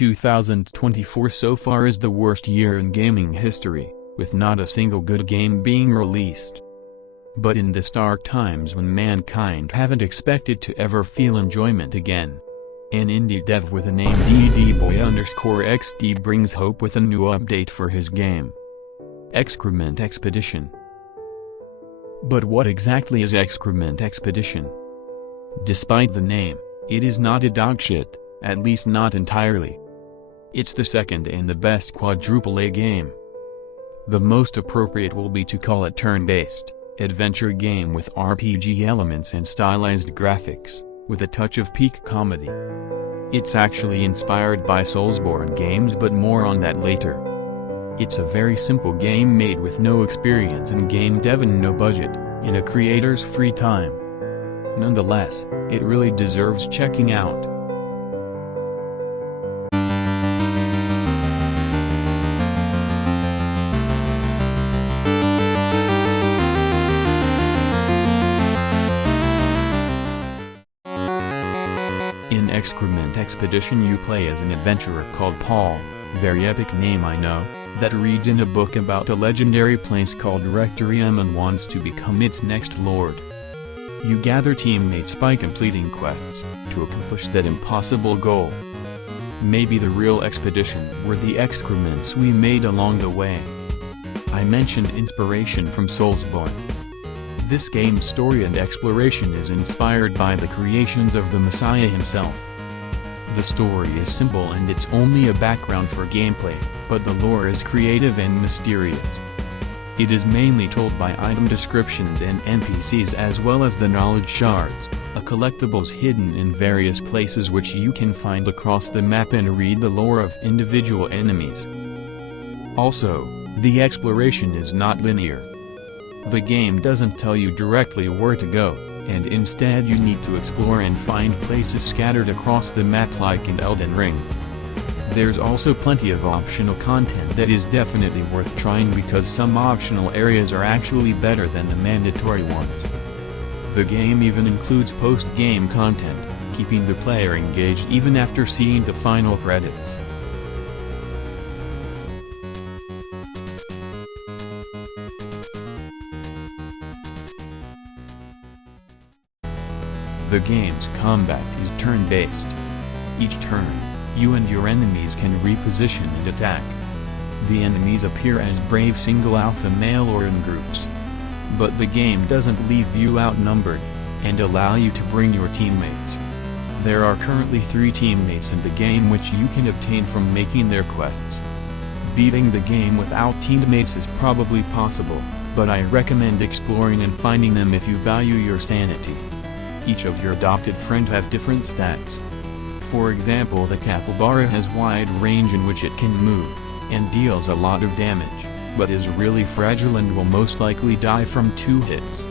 2024 so far is the worst year in gaming history, with not a single good game being released. But in this dark times when mankind haven't expected to ever feel enjoyment again, an indie dev with the name DDBoy_XD brings hope with a new update for his game, Excrement Expedition. But what exactly is Excrement Expedition? Despite the name, it is not a dogshit, at least not entirely. It's the second and the best quadruple A game. The most appropriate will be to call it turn-based adventure game with RPG elements and stylized graphics, with a touch of peak comedy. It's actually inspired by Soulsborne games, but more on that later. It's a very simple game made with no experience in game dev and no budget, in a creator's free time. Nonetheless, it really deserves checking out. In Excrement Expedition you play as an adventurer called Paul, very epic name I know, that reads in a book about a legendary place called Rectorium and wants to become its next lord. You gather teammates by completing quests, to accomplish that impossible goal. Maybe the real expedition were the excrements we made along the way. I mentioned inspiration from Soulsborne. This game's story and exploration is inspired by the creations of the Messiah himself. The story is simple and it's only a background for gameplay, but the lore is creative and mysterious. It is mainly told by item descriptions and NPCs as well as the knowledge shards, a collectibles hidden in various places which you can find across the map and read the lore of individual enemies. Also, the exploration is not linear. The game doesn't tell you directly where to go, and instead you need to explore and find places scattered across the map like in Elden Ring. There's also plenty of optional content that is definitely worth trying because some optional areas are actually better than the mandatory ones. The game even includes post-game content, keeping the player engaged even after seeing the final credits. The game's combat is turn-based. Each turn, you and your enemies can reposition and attack. The enemies appear as brave single alpha male or in groups. But the game doesn't leave you outnumbered, and allow you to bring your teammates. There are currently 3 teammates in the game which you can obtain from making their quests. Beating the game without teammates is probably possible, but I recommend exploring and finding them if you value your sanity. Each of your adopted friends have different stats. For example, the capybara has wide range in which it can move, and deals a lot of damage, but is really fragile and will most likely die from 2 hits.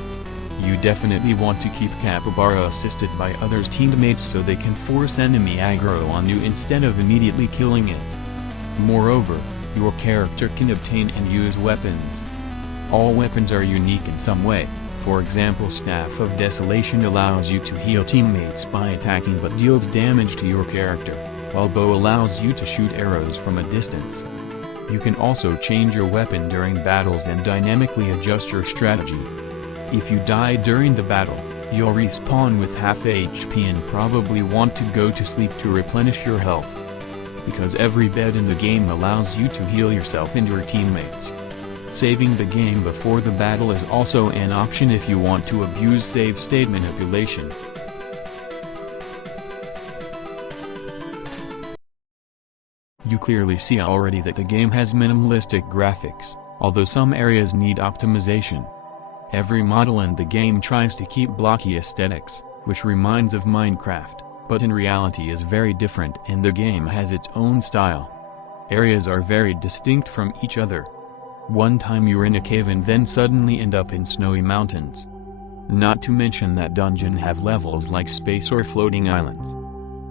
You definitely want to keep capybara assisted by others' teammates so they can force enemy aggro on you instead of immediately killing it. Moreover, your character can obtain and use weapons. All weapons are unique in some way. For example, Staff of Desolation allows you to heal teammates by attacking but deals damage to your character, while Bow allows you to shoot arrows from a distance. You can also change your weapon during battles and dynamically adjust your strategy. If you die during the battle, you'll respawn with half HP and probably want to go to sleep to replenish your health. Because every bed in the game allows you to heal yourself and your teammates. Saving the game before the battle is also an option if you want to abuse save state manipulation. You clearly see already that the game has minimalistic graphics, although some areas need optimization. Every model in the game tries to keep blocky aesthetics, which reminds of Minecraft, but in reality is very different and the game has its own style. Areas are very distinct from each other. One time you're in a cave and then suddenly end up in snowy mountains. Not to mention that dungeon have levels like space or floating islands.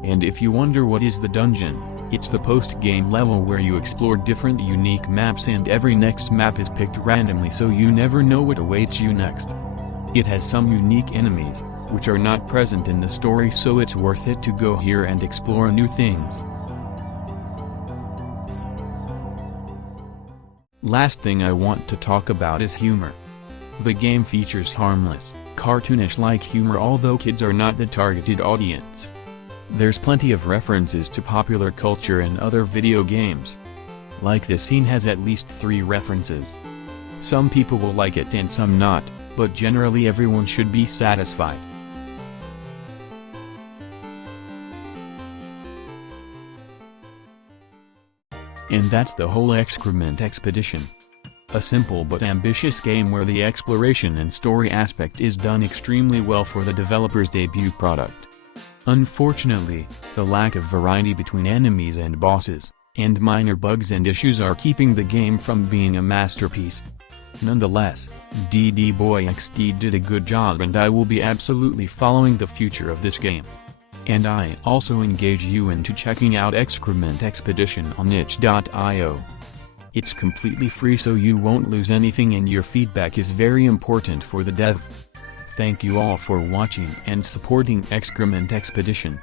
And if you wonder what is the dungeon, it's the post-game level where you explore different unique maps and every next map is picked randomly so you never know what awaits you next. It has some unique enemies, which are not present in the story, so it's worth it to go here and explore new things. Last thing I want to talk about is humor. The game features harmless, cartoonish-like humor, although kids are not the targeted audience. There's plenty of references to popular culture and other video games. Like this scene has at least 3 references. Some people will like it and some not, but generally everyone should be satisfied. And that's the whole Excrement Expedition. A simple but ambitious game where the exploration and story aspect is done extremely well for the developer's debut product. Unfortunately, the lack of variety between enemies and bosses, and minor bugs and issues are keeping the game from being a masterpiece. Nonetheless, DDBoyXD did a good job, and I will be absolutely following the future of this game. And I also engage you into checking out Excrement Expedition on itch.io. It's completely free, so you won't lose anything, and your feedback is very important for the dev. Thank you all for watching and supporting Excrement Expedition.